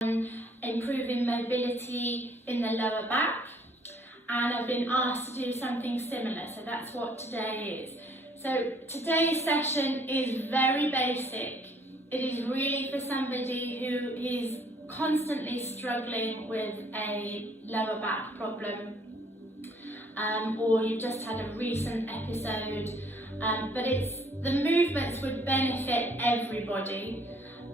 improving mobility in the lower back, and I've been asked to do something similar, so that's what today is. So today's session is very basic. It is really for somebody who is constantly struggling with a lower back problem, or you've just had a recent episode, but the movements would benefit everybody,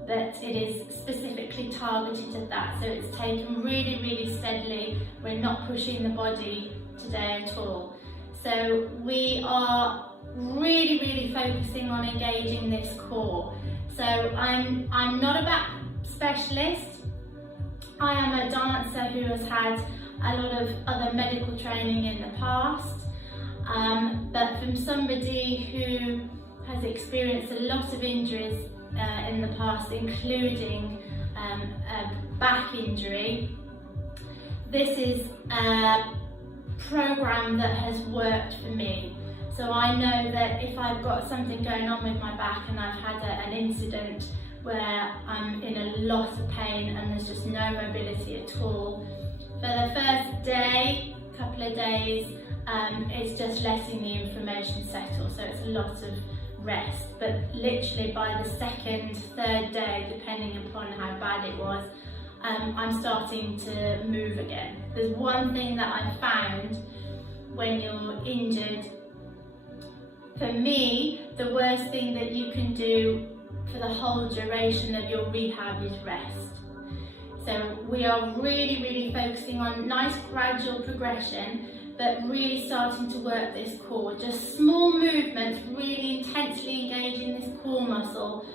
but it is specifically targeted at that, so it's taken really steadily. We're not pushing the body today at all. So we are really focusing on engaging this core. So I'm not a back specialist. I am a dancer who has had a lot of other medical training in the past, but from somebody who has experienced a lot of injuries in the past, including a back injury, this is a program that has worked for me. So I know that if I've got something going on with my back and I've had an incident where I'm in a lot of pain and there's just no mobility at all, for the first day, couple of days, it's just letting the inflammation settle, so it's a lot of rest. But literally by the second, third day, depending upon how bad it was, I'm starting to move again. There's one thing that I found when you're injured. For me, the worst thing that you can do for the whole duration of your rehab is rest. So we are really focusing on nice gradual progression, but really starting to work this core. Just small movements, really intensely engaging this core muscle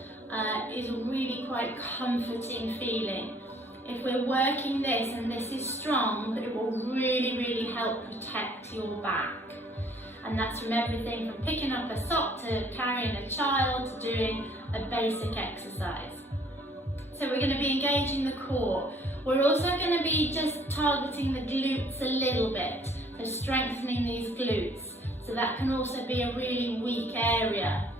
is a really quite comforting feeling. If we're working this and this is strong, it will really help protect your back. And that's from everything from picking up a sock to carrying a child to doing a basic exercise. So we're going to be engaging the core. We're also going to be just targeting the glutes a little bit, so strengthening these glutes. So that can also be a really weak area.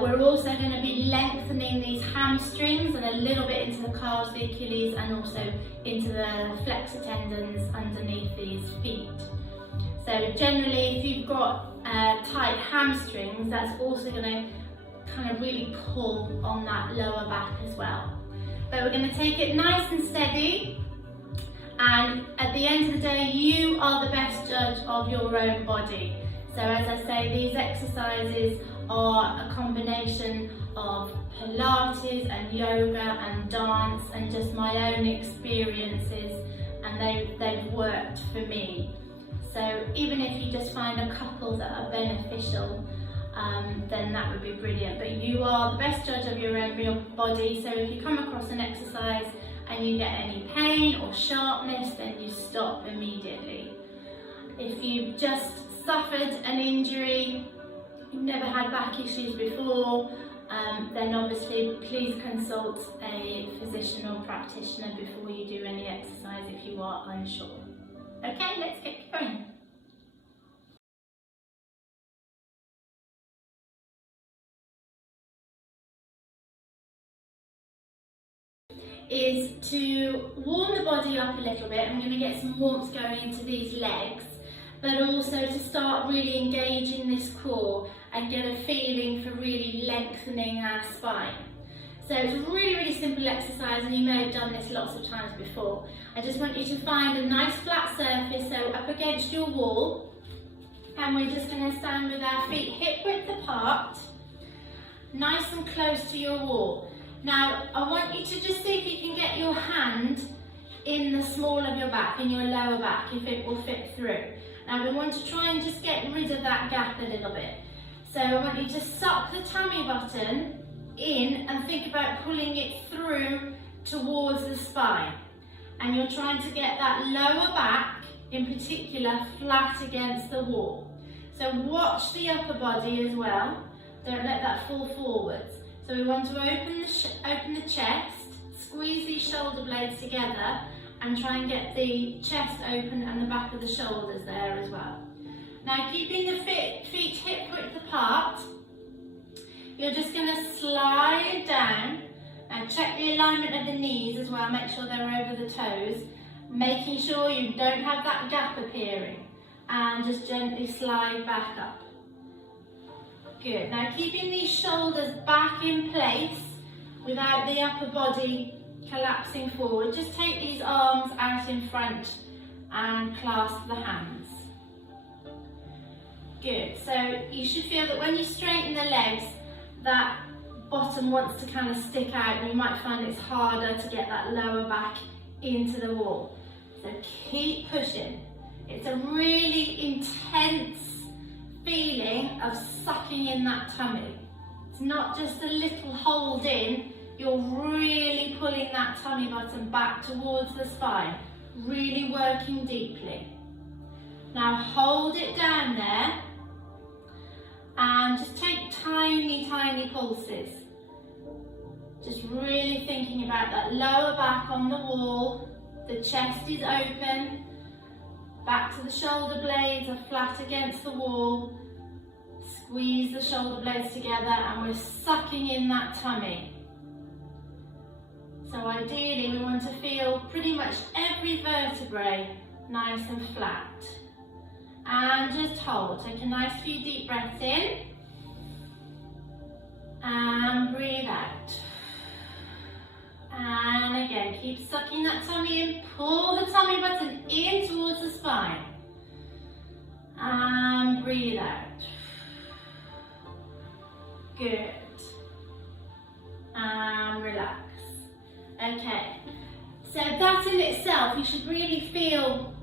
We're also going to be lengthening these hamstrings and a little bit into the calves, the Achilles, and also into the flexor tendons underneath these feet. So generally, if you've got tight hamstrings, that's also going to kind of really pull on that lower back as well. But we're going to take it nice and steady, and at the end of the day, you are the best judge of your own body. So as I say, these exercises are a combination of Pilates and yoga and dance and just my own experiences, and they've worked for me. So even if you just find a couple that are beneficial, then that would be brilliant. But you are the best judge of your own real body, so if you come across an exercise and you get any pain or sharpness, then you stop immediately. If you've just suffered an injury, you've never had back issues before, then obviously please consult a physician or practitioner before you do any exercise if you are unsure. Okay, let's get going. Is to warm the body up a little bit. I'm going to get some warmth going into these legs, but also to start really engaging this core and get a feeling for really lengthening our spine. So it's a really simple exercise, and you may have done this lots of times before. I just want you to find a nice flat surface, so up against your wall, and we're just going to stand with our feet hip width apart, nice and close to your wall. Now I want you to just see if you can get your hand in the small of your back, in your lower back, if it will fit through. Now we want to try and just get rid of that gap a little bit. So I want you to suck the tummy button in and think about pulling it through towards the spine. And you're trying to get that lower back, in particular, flat against the wall. So watch the upper body as well. Don't let that fall forwards. So we want to open the chest, squeeze these shoulder blades together, and try and get the chest open and the back of the shoulders there as well. Now keeping the feet hip width apart, you're just going to slide down And check the alignment of the knees as well, make sure they're over the toes, making sure you don't have that gap appearing, and just gently slide back up. Good. Now keeping these shoulders back in place without the upper body collapsing forward, just take these arms out in front and clasp the hands. Good. So you should feel that when you straighten the legs, that bottom wants to kind of stick out, and you might find it's harder to get that lower back into the wall. So keep pushing. It's a really intense feeling of sucking in that tummy. It's not just a little hold in, you're really pulling that tummy button back towards the spine, really working deeply. Now hold it down there and just take tiny, tiny pulses. Just really thinking about that lower back on the wall, the chest is open, back to the shoulder blades are flat against the wall, squeeze the shoulder blades together and we're sucking in that tummy. So ideally we want to feel pretty much every vertebrae nice and flat. And just hold, take a nice few deep breaths in and breathe out. And again, keep sucking that tummy in, pull the tummy button in towards the spine. And breathe out. Good. And relax. Okay, so that in itself, you should really feel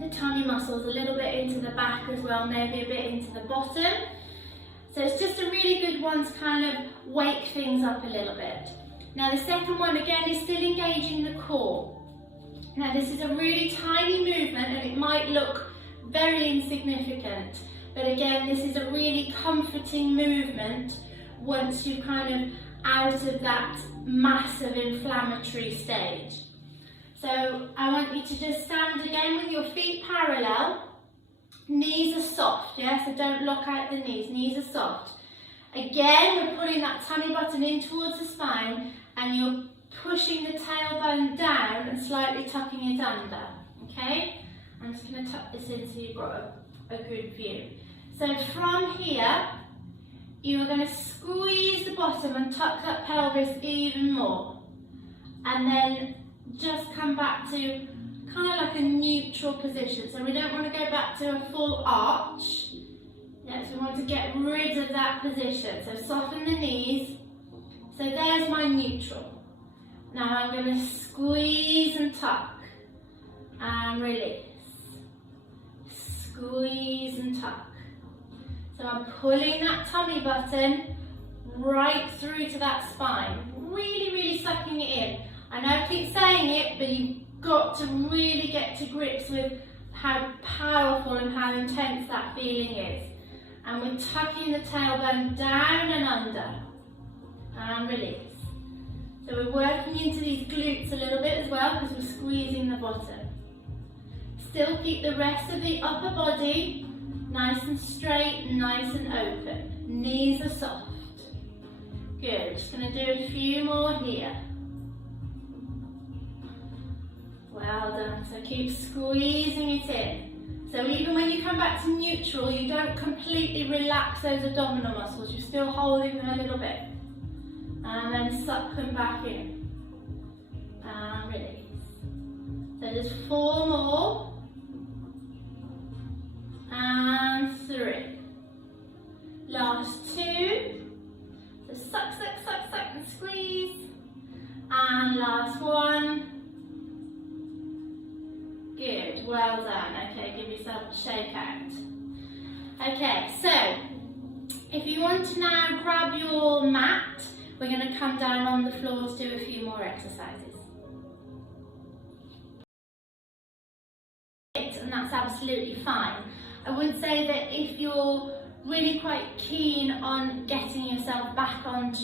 the tummy muscles a little bit into the back as well, maybe a bit into the bottom. So it's just a really good one to kind of wake things up a little bit. Now the second one again is still engaging the core. Now this is a really tiny movement and it might look very insignificant, but again this is a really comforting movement once you're kind of out of that massive inflammatory stage. So I want you to just stand again with your feet parallel, knees are soft, yeah, so don't lock out the knees are soft. Again, we're putting that tummy button in towards the spine and you're pushing the tailbone down and slightly tucking it under, okay? I'm just going to tuck this in so you've got a good view. So from here, you're going to squeeze the bottom and tuck that pelvis even more. And then just come back to kind of like a neutral position. So we don't want to go back to a full arch. Yes, we want to get rid of that position. So soften the knees. So there's my neutral. Now I'm going to squeeze and tuck and release. Squeeze and tuck. So I'm pulling that tummy button right through to that spine. Really, really sucking it in. I know I keep saying it, but you've got to really get to grips with how powerful and how intense that feeling is. And we're tucking the tailbone down and under. And release. So we're working into these glutes a little bit as well because we're squeezing the bottom. Still keep the rest of the upper body nice and straight, nice and open. Knees are soft. Good, just going to do a few more here. Well done, so keep squeezing it in. So even when you come back to neutral, you don't completely relax those abdominal muscles, you're still holding them a little bit. And then suck them back in. And release. So just 4 more. And 3. Last 2. So suck, suck, suck, suck and squeeze. And last 1. Good, well done. Okay, give yourself a shake out. Okay, so if you want to now grab your mat, we're going to come down on the floor to do a few more exercises. And that's absolutely fine. I would say that if you're really quite keen on getting yourself back on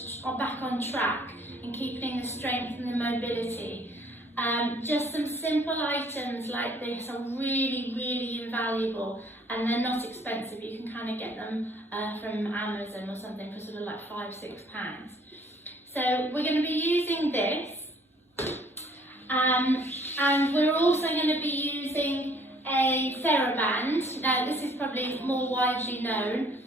track and keeping the strength and the mobility, just some simple items like this are really, really invaluable, and they're not expensive. You can kind of get them from Amazon or something for sort of like £5–6. So we're going to be using this, and we're also going to be using a TheraBand. Now this is probably more widely known.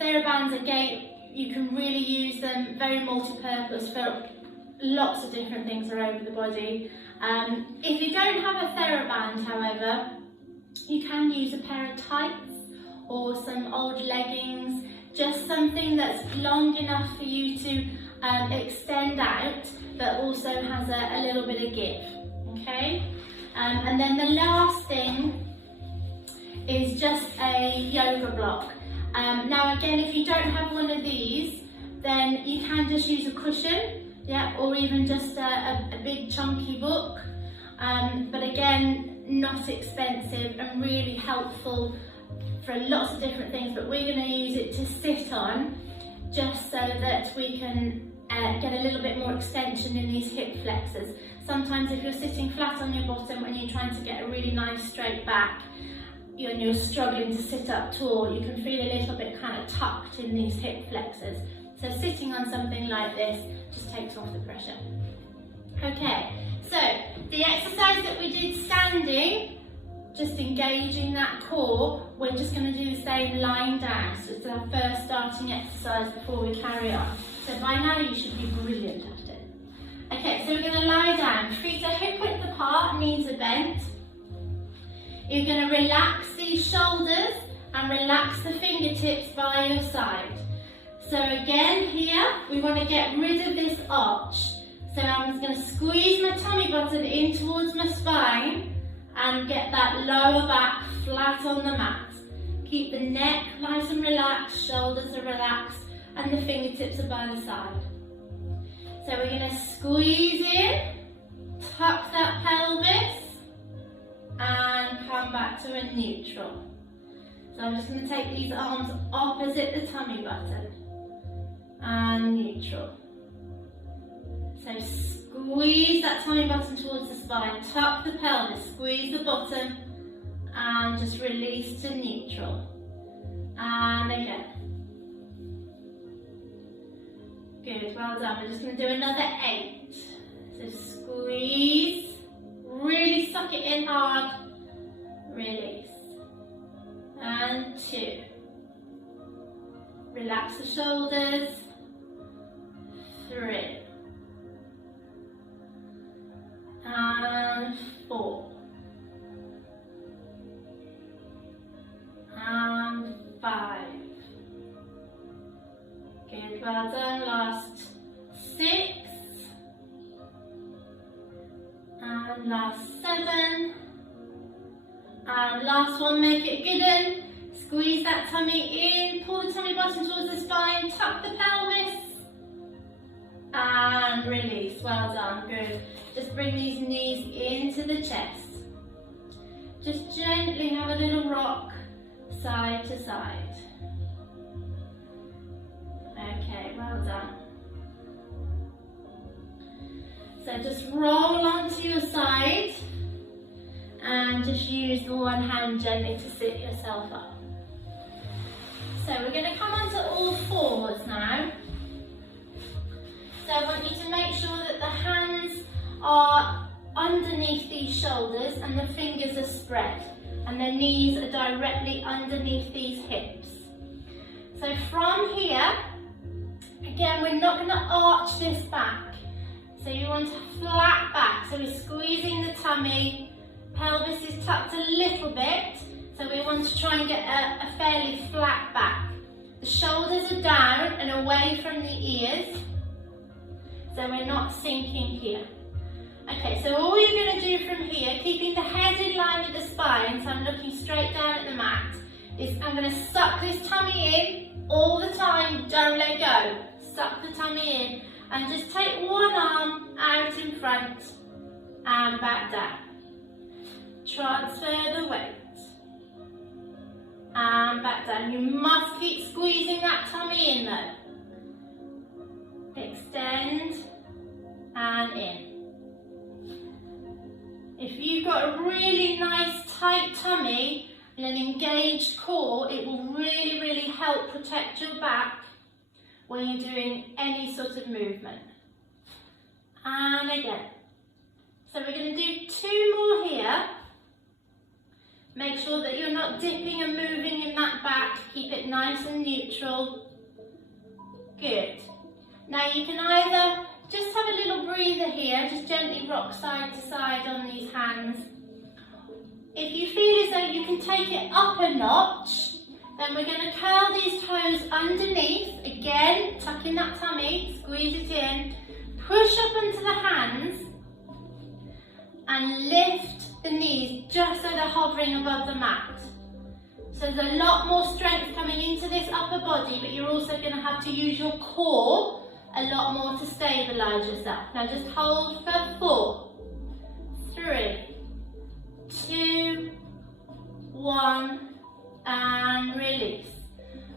TheraBands, again, you can really use them, very multi-purpose for lots of different things all over the body. If you don't have a TheraBand, however, you can use a pair of tights or some old leggings, just something that's long enough for you to extend out, but also has a little bit of give, okay? And then the last thing is just a yoga block. Now again, if you don't have one of these, then you can just use a cushion, yeah, or even just a big chunky book. But again, not expensive and really helpful for lots of different things, but we're going to use it to sit on, just so that we can get a little bit more extension in these hip flexors. Sometimes if you're sitting flat on your bottom when you're trying to get a really nice straight back, and you're struggling to sit up tall, you can feel a little bit kind of tucked in these hip flexors. So sitting on something like this just takes off the pressure. Okay, so the exercise that we did standing, just engaging that core, we're just going to do the same lying down. So it's our first starting exercise before we carry on. So by now you should be brilliant at it. Okay, so we're going to lie down. Feet are hip width apart, knees are bent. You're going to relax these shoulders and relax the fingertips by your side. So again here, we want to get rid of this arch. So I'm just going to squeeze my tummy button in towards my spine and get that lower back flat on the mat. Keep the neck nice and relaxed, shoulders are relaxed, and the fingertips are by the side. So we're going to squeeze in, tuck that pelvis, and come back to a neutral. So I'm just going to take these arms opposite the tummy button and neutral. So squeeze that tummy button towards the spine, tuck the pelvis, squeeze the bottom, and just release to neutral. And again. Good, well done. We're just going to do another 8. So squeeze. Really suck it in hard, release, and 2. Relax the shoulders, 3, and 4, and 5. Good, well done. Last 6. And last 7. And last one, make it good one. Squeeze that tummy in, pull the tummy button towards the spine, tuck the pelvis, and release. Well done, good. Just bring these knees into the chest. Just gently have a little rock side to side. Okay, well done. So just roll onto your side and just use the one hand gently to sit yourself up. So we're going to come onto all fours now. So I want you to make sure that the hands are underneath these shoulders and the fingers are spread and the knees are directly underneath these hips. So from here, again, we're not going to arch this back. So you want a flat back, so we're squeezing the tummy, pelvis is tucked a little bit, so we want to try and get a fairly flat back. The shoulders are down and away from the ears, so we're not sinking here. Okay, so all you're going to do from here, keeping the head in line with the spine, so I'm looking straight down at the mat, is I'm going to suck this tummy in all the time, don't let go. Suck the tummy in. And just take one arm out in front and back down. Transfer the weight. And back down. You must keep squeezing that tummy in though. Extend and in. If you've got a really nice tight tummy and an engaged core, it will really, really help protect your back when you're doing any sort of movement. and again. So we're going to do 2 more here. Make sure that you're not dipping and moving in that back. Keep it nice and neutral. Good. Now you can either just have a little breather here, just gently rock side to side on these hands. If you feel as though you can take it up a notch, then we're going to curl these toes underneath. Again, tuck in that tummy, squeeze it in, push up onto the hands and lift the knees just so they're hovering above the mat. So there's a lot more strength coming into this upper body, but you're also going to have to use your core a lot more to stabilise yourself. Now just hold for 4, 3, 2, 1 and release.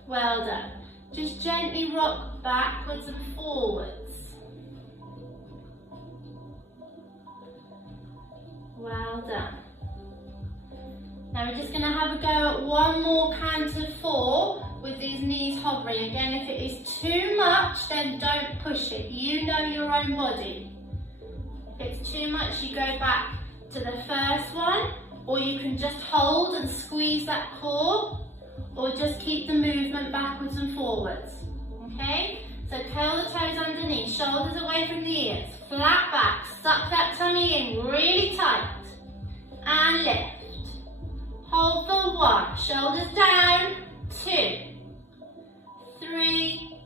Well done. Just gently rock backwards and forwards. Well done. Now we're just going to have a go at 1 more count of 4 with these knees hovering. Again, if it is too much, then don't push it. You know your own body. If it's too much, you go back to the first one, or you can just hold and squeeze that core, or just keep the movement backwards and forwards. Okay? So curl the toes underneath, shoulders away from the ears, flat back, suck that tummy in really tight, and lift. Hold for 1, shoulders down, 2, 3,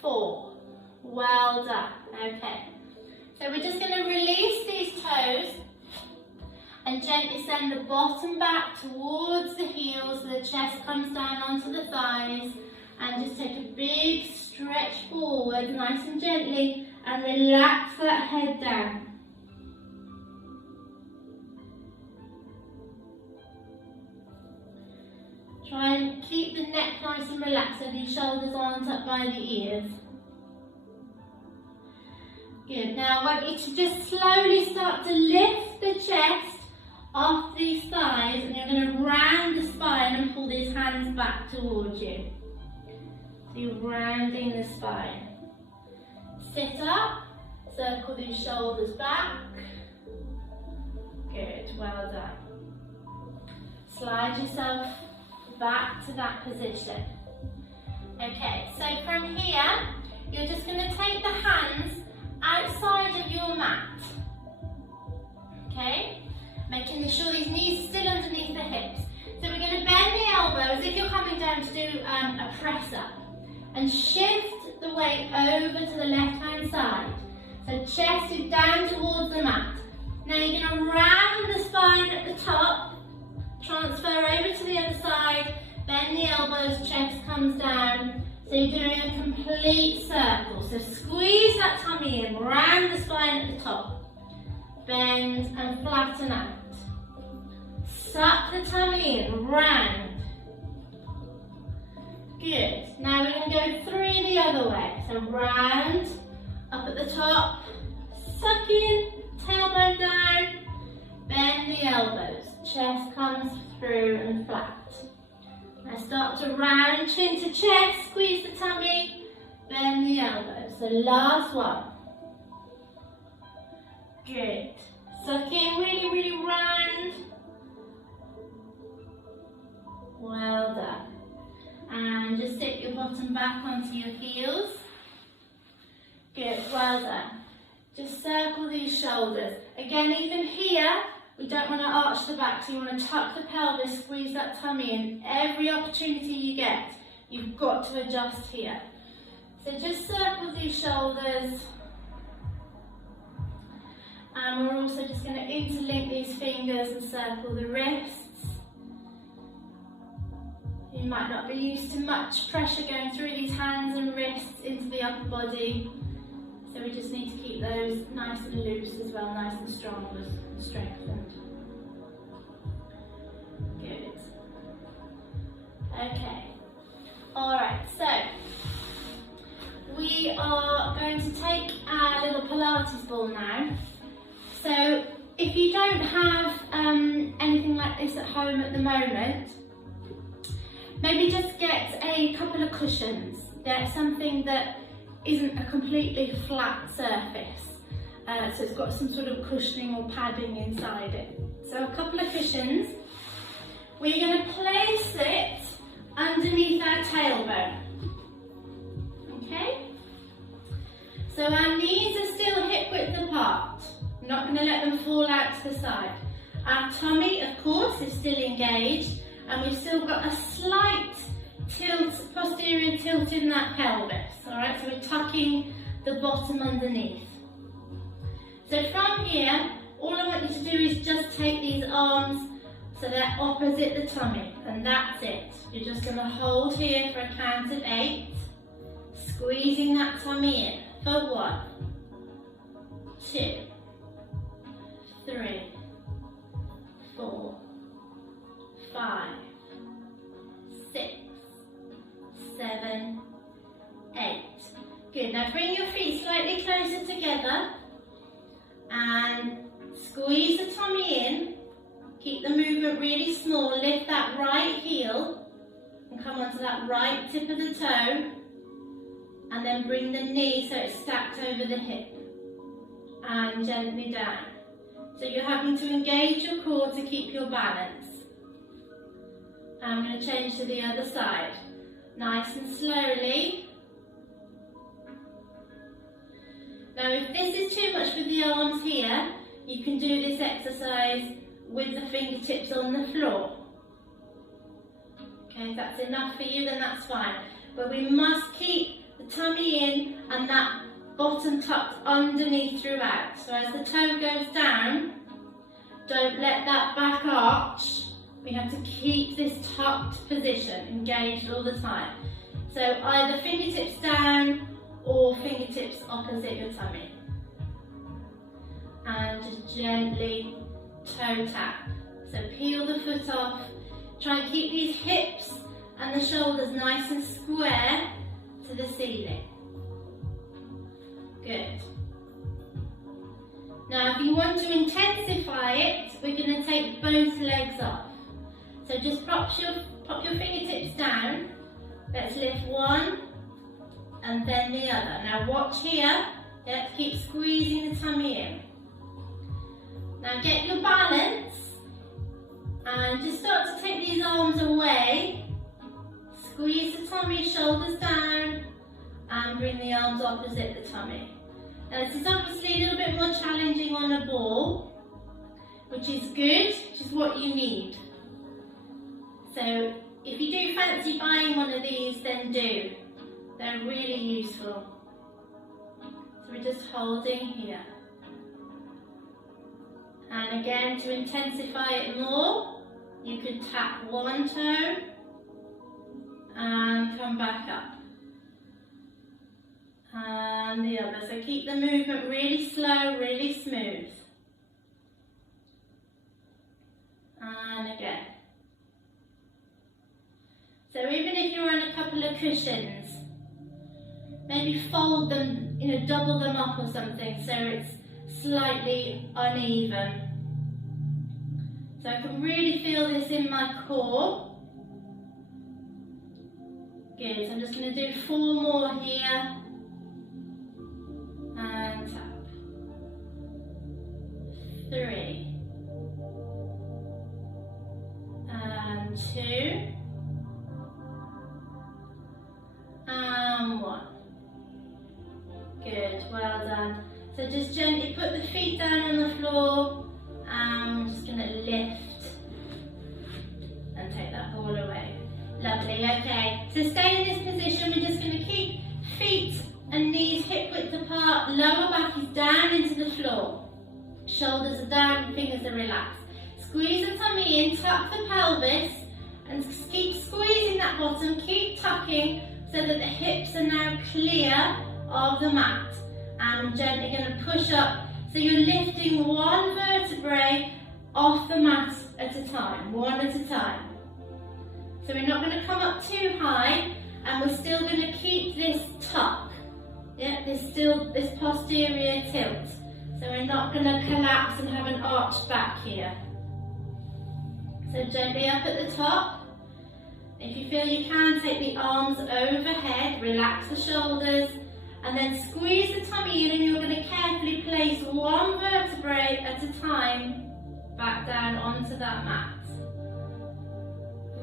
4. Well done. Okay. So we're just going to release these toes and gently send the bottom back towards the heels, the chest comes down onto the thighs, and just take a big stretch forward, nice and gently, and relax that head down. Try and keep the neck nice and relaxed so these shoulders aren't up by the ears. Good. Now I want you to just slowly start to lift the chest off these thighs, and you're going to round the spine and pull these hands back towards you. So you're rounding the spine. Sit up, circle these shoulders back. Good, well done. Slide yourself back to that position. Okay, so from here, you're just going to take the hands outside of your mat. Okay, making sure these knees are still underneath the hips. So we're going to bend the elbow as if you're coming down to do a press up, and shift the weight over to the left hand side. So chest is down towards the mat. Now you're going to round the spine at the top, transfer over to the other side, bend the elbows, chest comes down. So you're doing a complete circle. So squeeze that tummy in, round the spine at the top, bend and flatten out. Suck the tummy in, round. Good. Now we're going to go 3 the other way. So round, up at the top, suck in, tailbone down, bend the elbows, chest comes through and flat. Now start to round, chin to chest, squeeze the tummy, bend the elbows. So last one. Good. Suck in, really, really round. Well done. And just sit your bottom back onto your heels. Good, well done. Just circle these shoulders. Again, even here, we don't want to arch the back, so you want to tuck the pelvis, squeeze that tummy in. Every opportunity you get, you've got to adjust here. So just circle these shoulders. And we're also just going to interlink these fingers and circle the wrists. You might not be used to much pressure going through these hands and wrists into the upper body. So we just need to keep those nice and loose as well, nice and strong and strengthened. Good. Okay. Alright, so we are going to take our little Pilates ball now. So if you don't have anything like this at home at the moment, maybe just get a couple of cushions. Get something that isn't a completely flat surface. so it's got some sort of cushioning or padding inside it. So a couple of cushions. We're going to place it underneath our tailbone. Okay? So our knees are still hip width apart. I'm not going to let them fall out to the side. Our tummy, of course, is still engaged, and we've still got a slight tilt, posterior tilt in that pelvis. Alright, so we're tucking the bottom underneath. So from here, all I want you to do is just take these arms so they're opposite the tummy, and that's it. You're just going to hold here for a count of 8, squeezing that tummy in for 1, 2, 3, 4, 5, 6, 7, 8. Good. Now bring your feet slightly closer together and squeeze the tummy in. Keep the movement really small. Lift that right heel and come onto that right tip of the toe, and then bring the knee so it's stacked over the hip and gently down. So you're having to engage your core to keep your balance. I'm going to change to the other side. Nice and slowly. Now if this is too much with the arms here, you can do this exercise with the fingertips on the floor. Okay, if that's enough for you, then that's fine. But we must keep the tummy in and that bottom tucked underneath throughout. So as the toe goes down, don't let that back arch. We have to keep this tucked position, engaged all the time. So either fingertips down or fingertips opposite your tummy. And just gently toe tap. So peel the foot off. Try and keep these hips and the shoulders nice and square to the ceiling. Good. Now if you want to intensify it, we're going to take both legs off. So just pop your fingertips down. Let's lift one and then the other. Now watch here. Let's keep squeezing the tummy in. Now get your balance and just start to take these arms away. Squeeze the tummy, shoulders down, and bring the arms opposite the tummy. Now this is obviously a little bit more challenging on a ball, which is good, which is what you need. So if you do fancy buying one of these, then do. They're really useful. So we're just holding here. And again, to intensify it more, you could tap one toe and come back up. And the other. So keep the movement really slow, really smooth. And again. So even if you're on a couple of cushions, maybe fold them, double them up or something so it's slightly uneven. So I can really feel this in my core. Good, so I'm just going to do 4 more here. And tap. 3. And 2. And 1. Good, well done. So just gently put the feet down on the floor. I'm just going to lift and take that ball away. Lovely, okay. So stay in this position. We're just going to keep feet and knees hip width apart. Lower back is down into the floor. Shoulders are down, fingers are relaxed. Squeeze the tummy in, tuck the pelvis, and keep squeezing that bottom. Keep tucking so that the hips are now clear of the mat. I'm gently going to push up. So you're lifting one vertebrae off the mat at a time, one at a time. So we're not going to come up too high, and we're still going to keep this tuck. Yeah, this posterior tilt. So we're not going to collapse and have an arched back here. So gently up at the top. If you feel you can, take the arms overhead, relax the shoulders, And then squeeze the tummy in, and you're going to carefully place one vertebrae at a time back down onto that mat.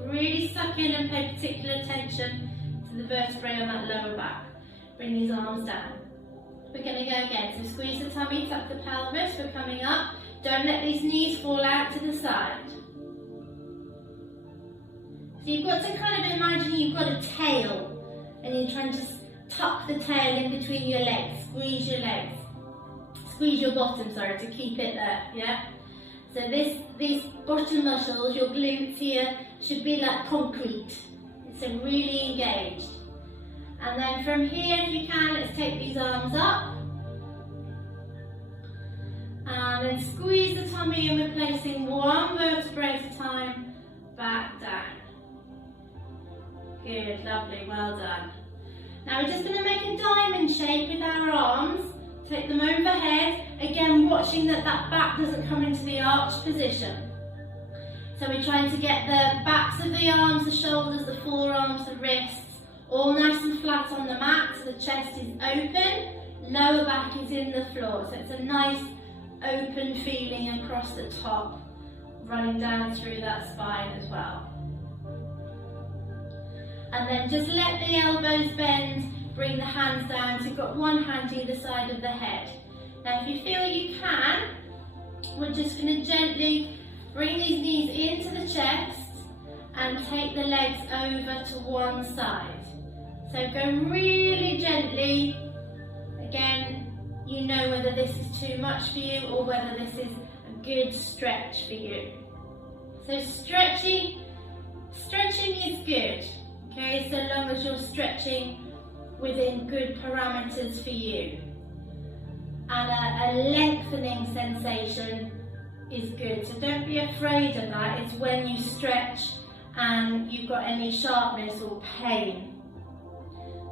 Really suck in and pay particular attention to the vertebrae on that lower back. Bring these arms down. We're going to go again. So squeeze the tummy, tuck the pelvis. We're coming up. Don't let these knees fall out to the side. So you've got to kind of imagine you've got a tail and you're trying to tuck the tail in between your legs. Squeeze your legs. Squeeze your bottom, sorry, to keep it there, yeah? So these bottom muscles, your glutes here, should be like concrete. So really engaged. And then from here, if you can, let's take these arms up. And then squeeze the tummy, and we're placing one vertebrae at a time back down. Good, lovely, well done. Now we're just going to make a diamond shape with our arms. Take them overhead, again watching that that back doesn't come into the arch position. So we're trying to get the backs of the arms, the shoulders, the forearms, the wrists, all nice and flat on the mat, so the chest is open, lower back is in the floor. So it's a nice open feeling across the top, running down through that spine as well. And then just let the elbows bend, bring the hands down, so you've got one hand either side of the head. Now if you feel you can, we're just going to gently bring these knees into the chest and take the legs over to one side. So go really gently. Again, you know whether this is too much for you or whether this is a good stretch for you. So stretching is good, okay, so long as you're stretching within good parameters for you. And a lengthening sensation is good, so don't be afraid of that. It's when you stretch and you've got any sharpness or pain,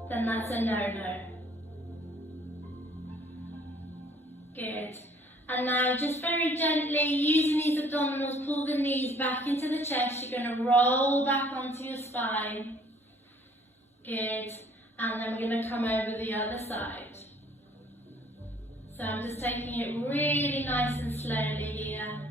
then that's a no-no. Good. And now just very gently, using these abdominals, pull the knees back into the chest. You're going to roll back onto your spine. Good. And then we're going to come over the other side. So I'm just taking it really nice and slowly here.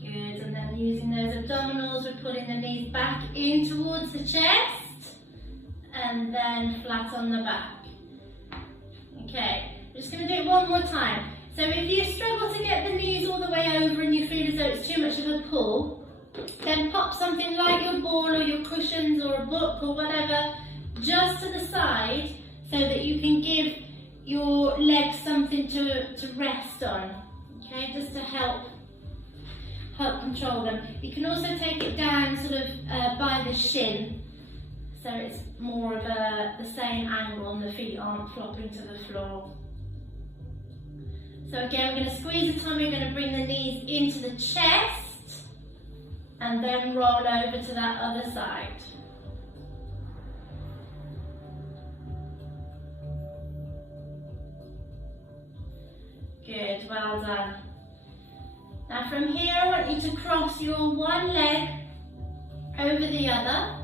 Good, and then using those abdominals, we're pulling the knees back in towards the chest and then flat on the back. Okay, we're just going to do it one more time. So if you struggle to get the knees all the way over and you feel as though it's too much of a pull, then pop something like your ball or your cushions or a book or whatever just to the side so that you can give your legs something to rest on, okay, just to help control them. You can also take it down sort of by the shin, so it's more of the same angle and the feet aren't flopping to the floor. So again, we're going to squeeze the tummy, we're going to bring the knees into the chest and then roll over to that other side. Good, well done. Now from here, I want you to cross your one leg over the other,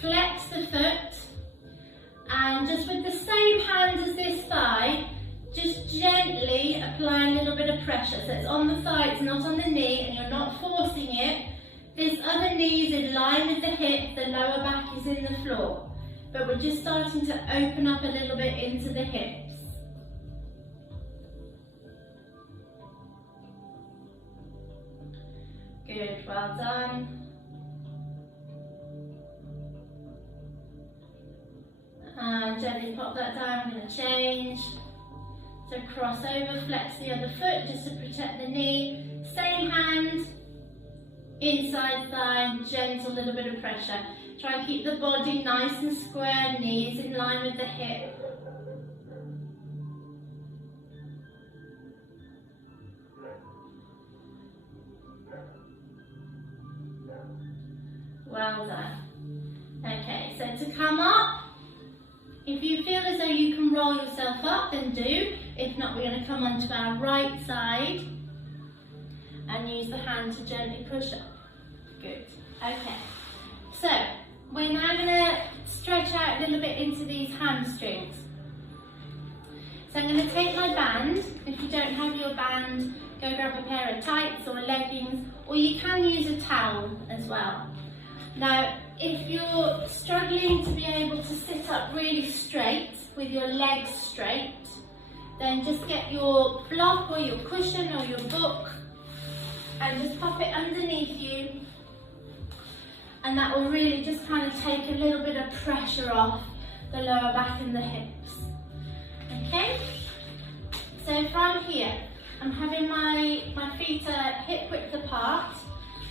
flex the foot, and just with the same hand as this thigh, just gently apply a little bit of pressure. So it's on the thigh, it's not on the knee, and you're not forcing it. This other knee is in line with the hip, the lower back is in the floor. But we're just starting to open up a little bit into the hips. Good, well done. And gently pop that down, I'm going to change. So cross over, flex the other foot just to protect the knee. Same hand, inside thigh, gentle little bit of pressure. Try and keep the body nice and square, knees in line with the hip. Well done. Okay, so to come up, if you feel as though you can roll yourself up, then do. If not, we're going to come onto our right side and use the hand to gently push up. Good. Okay. So we're now going to stretch out a little bit into these hamstrings. So I'm going to take my band. If you don't have your band, go grab a pair of tights or leggings, or you can use a towel as well. Now, if you're struggling to be able to sit up really straight with your legs straight, then just get your block or your cushion or your book and just pop it underneath you, and that will really just kind of take a little bit of pressure off the lower back and the hips. Okay? So from here, I'm having my feet are hip width apart,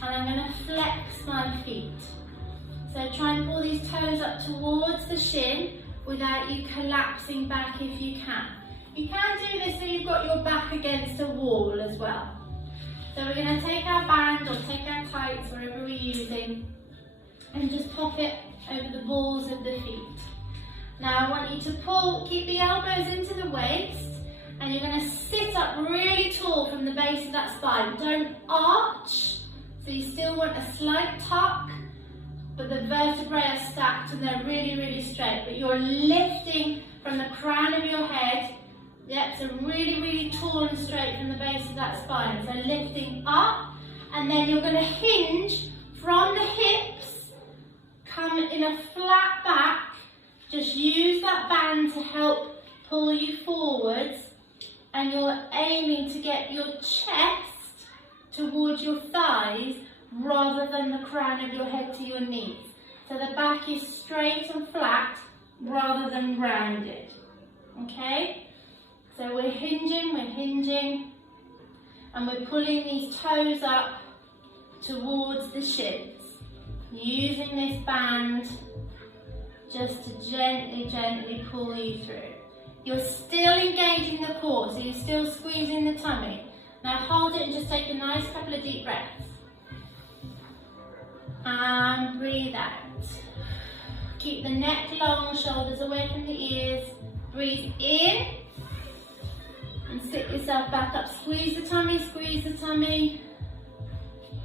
and I'm going to flex my feet. So try and pull these toes up towards the shin without you collapsing back if you can. You can do this so you've got your back against a wall as well. So we're going to take our band or take our tights, whatever we're using, and just pop it over the balls of the feet. Now I want you to pull, keep the elbows into the waist, and you're going to sit up really tall from the base of that spine. Don't arch, so you still want a slight tuck, but the vertebrae are stacked and they're really, really straight. But you're lifting from the crown of your head. Yep, so really, really tall and straight from the base of that spine. So lifting up, and then you're going to hinge from the hips, come in a flat back. Just use that band to help pull you forwards, and you're aiming to get your chest towards your thighs rather than the crown of your head to your knees. So the back is straight and flat rather than rounded. Okay? So we're hinging, and we're pulling these toes up towards the shins. Using this band just to gently, gently pull you through. You're still engaging the core, so you're still squeezing the tummy. Now hold it and just take a nice couple of deep breaths. And breathe out. Keep the neck long, shoulders away from the ears. Breathe in. And sit yourself back up. Squeeze the tummy, squeeze the tummy.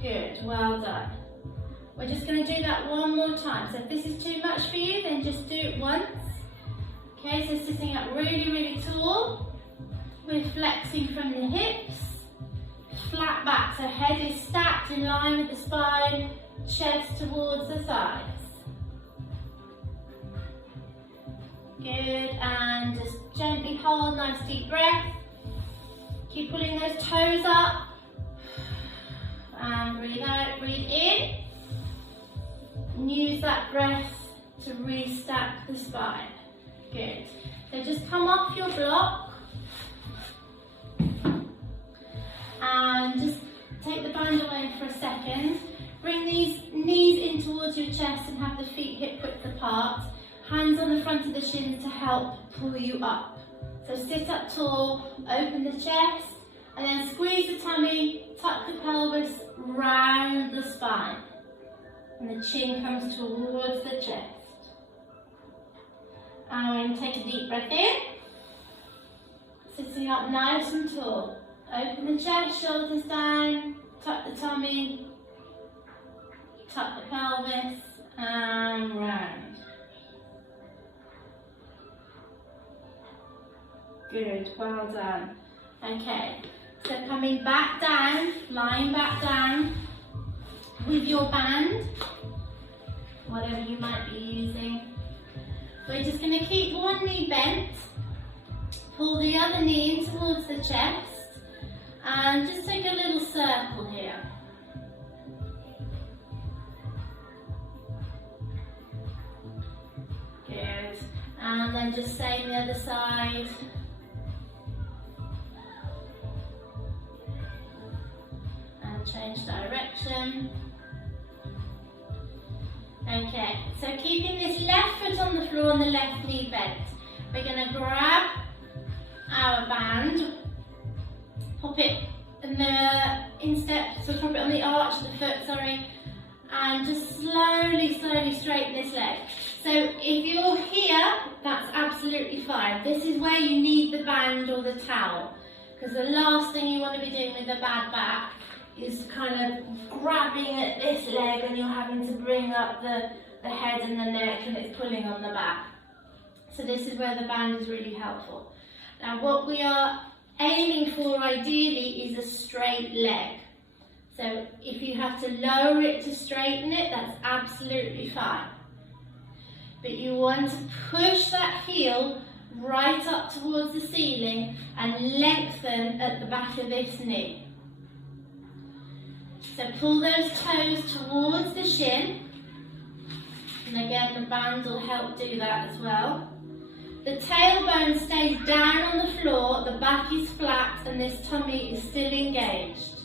Good, well done. We're just going to do that one more time. So if this is too much for you, then just do it once. Okay, so sitting up really, really tall. We're flexing from the hips. Flat back, so head is stacked in line with the spine, chest towards the thighs. Good, and just gently hold, nice deep breath. Keep pulling those toes up. And breathe out, breathe in. And use that breath to restack the spine. Good. So just come off your block. And just take the band away for a second. Bring these knees in towards your chest and have the feet hip width apart. Hands on the front of the shins to help pull you up. So sit up tall, open the chest, and then squeeze the tummy, tuck the pelvis round the spine. And the chin comes towards the chest. And we're going to take a deep breath in. Sitting up nice and tall. Open the chest, shoulders down, tuck the tummy, tuck the pelvis, and round. Good, well done. Okay, so coming back down, lying back down with your band, whatever you might be using. We're just going to keep one knee bent, pull the other knee in towards the chest, and just take a little circle here. Good. And then just same the other side. And change direction. Okay, so keeping this left foot on the floor and the left knee bent. We're going to grab our band, pop it in the instep, so pop it on the arch of the foot, sorry, and just slowly, slowly straighten this leg. So if you're here, that's absolutely fine. This is where you need the band or the towel, because the last thing you want to be doing with a bad back is kind of grabbing at this leg and you're having to bring up the head and the neck and it's pulling on the back. So this is where the band is really helpful. Now what we are aiming for ideally is a straight leg. So if you have to lower it to straighten it, that's absolutely fine. But you want to push that heel right up towards the ceiling and lengthen at the back of this knee. So pull those toes towards the shin. And again, the band will help do that as well. The tailbone stays down on the floor, the back is flat and this tummy is still engaged.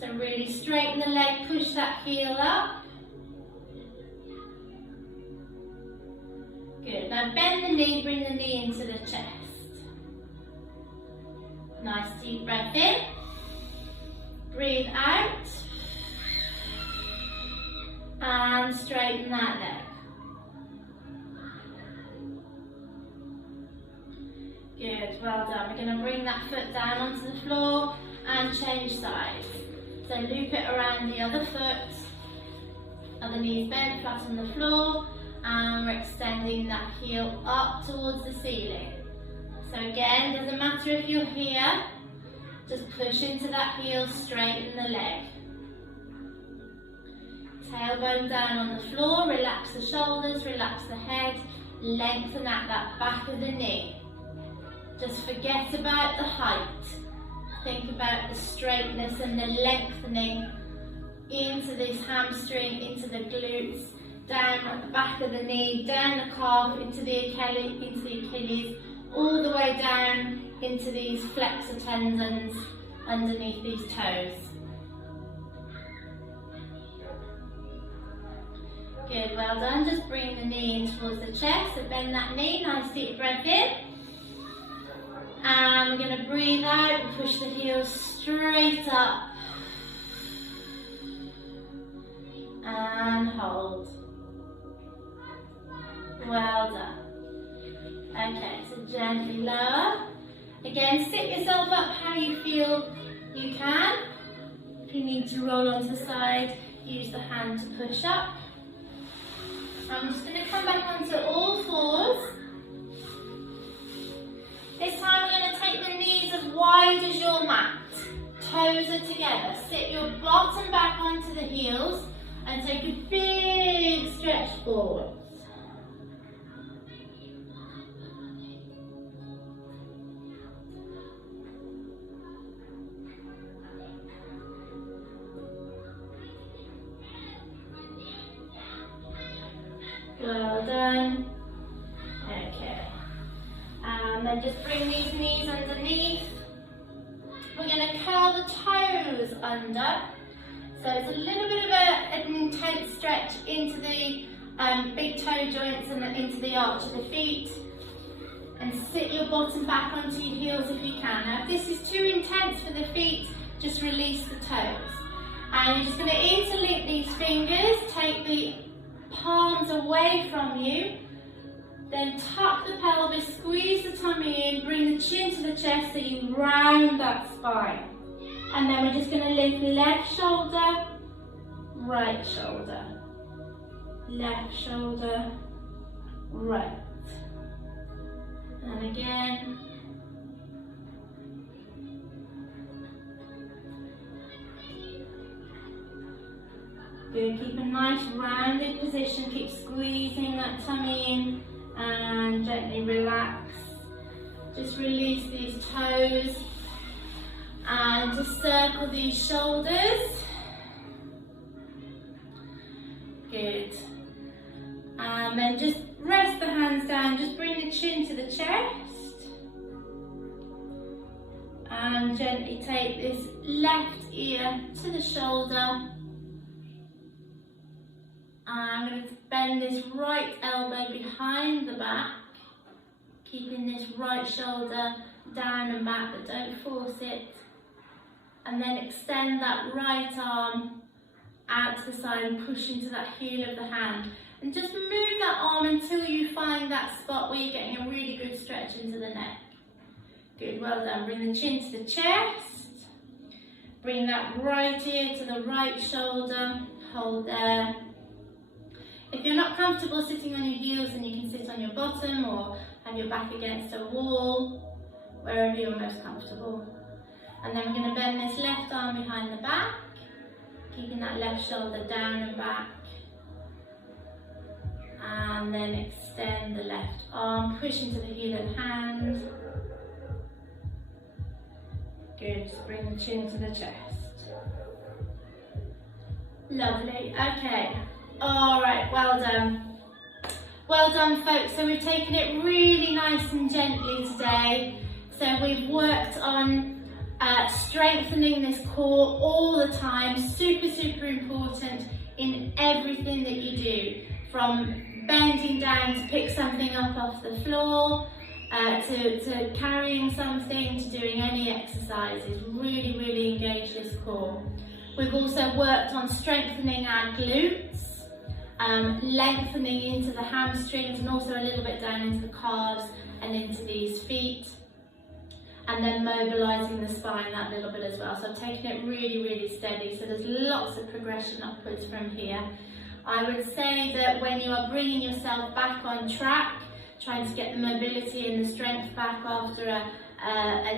So really straighten the leg, push that heel up. Good. Now bend the knee, bring the knee into the chest. Nice deep breath in. Breathe out. And straighten that leg. Good, well done. We're going to bring that foot down onto the floor and change sides. So loop it around the other foot. Other knees bent, flat on the floor. And we're extending that heel up towards the ceiling. So again, doesn't matter if you're here, just push into that heel, straighten the leg. Tailbone down on the floor, relax the shoulders, relax the head, lengthen out that back of the knee. Just forget about the height. Think about the straightness and the lengthening into this hamstring, into the glutes, down at the back of the knee, down the calf, into the Achilles, all the way down into these flexor tendons underneath these toes. Good, well done. Just bring the knee in towards the chest, so bend that knee, nice deep breath in. And we're going to breathe out and push the heels straight up. And hold. Well done. Okay, so gently lower. Again, sit yourself up how you feel you can. If you need to roll onto the side, use the hand to push up. I'm just going to come back onto all fours. This time we're going to take the knees as wide as your mat. Toes are together. Sit your bottom back onto the heels and take a big stretch forwards. Well done. Okay. And then just bring these knees underneath. We're going to curl the toes under. So it's a little bit of an intense stretch into the big toe joints and into the arch of the feet. And sit your bottom back onto your heels if you can. Now if this is too intense for the feet, just release the toes. And you're just going to interlink these fingers, take the palms away from you. Then tuck the pelvis, squeeze the tummy in, bring the chin to the chest so you round that spine. And then we're just going to lift left shoulder, right shoulder, left shoulder, right. And again. Good, keep a nice rounded position, keep squeezing that tummy in. And gently relax. Just release these toes and just circle these shoulders. Good. And then just rest the hands down, just bring the chin to the chest. And gently take this left ear to the shoulder. I'm going to bend this right elbow behind the back, keeping this right shoulder down and back, but don't force it. And then extend that right arm out to the side and push into that heel of the hand. And just move that arm until you find that spot where you're getting a really good stretch into the neck. Good, well done. Bring the chin to the chest. Bring that right ear to the right shoulder, hold there. If you're not comfortable sitting on your heels, then you can sit on your bottom or have your back against a wall, wherever you're most comfortable. And then we're going to bend this left arm behind the back, keeping that left shoulder down and back. And then extend the left arm, push into the heel and hand. Good, just bring the chin to the chest. Lovely, okay. Alright, well done. Well done, folks. So we've taken it really nice and gently today. So we've worked on strengthening this core all the time. Super, super important in everything that you do. From bending down to pick something up off the floor, to carrying something, to doing any exercises. Really, really engage this core. We've also worked on strengthening our glutes, lengthening into the hamstrings and also a little bit down into the calves and into these feet. And then mobilising the spine that little bit as well. So I've taken it really, really steady. So there's lots of progression upwards from here. I would say that when you are bringing yourself back on track, trying to get the mobility and the strength back after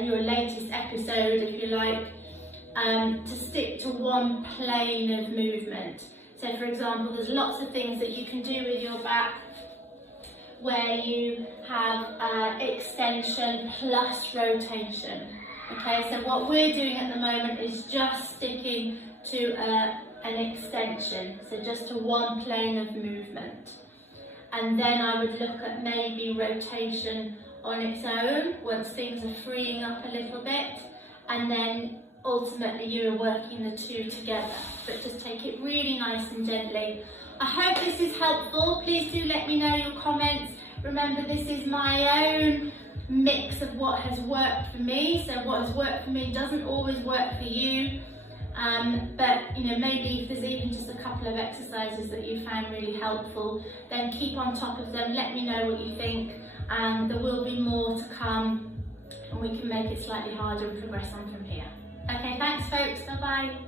your latest episode, if you like, to stick to one plane of movement. So for example, there's lots of things that you can do with your back where you have extension plus rotation. Okay, so what we're doing at the moment is just sticking to an extension, so just to one plane of movement. And then I would look at maybe rotation on its own once things are freeing up a little bit, and then ultimately you're working the two together. But just take it really nice and gently. I hope this is helpful. Please do let me know your comments. Remember, this is my own mix of what has worked for me. So what has worked for me doesn't always work for you. But you know, maybe if there's even just a couple of exercises that you found really helpful, then keep on top of them. Let me know what you think, and there will be more to come, and we can make it slightly harder and progress on from here. Okay, thanks folks, bye bye.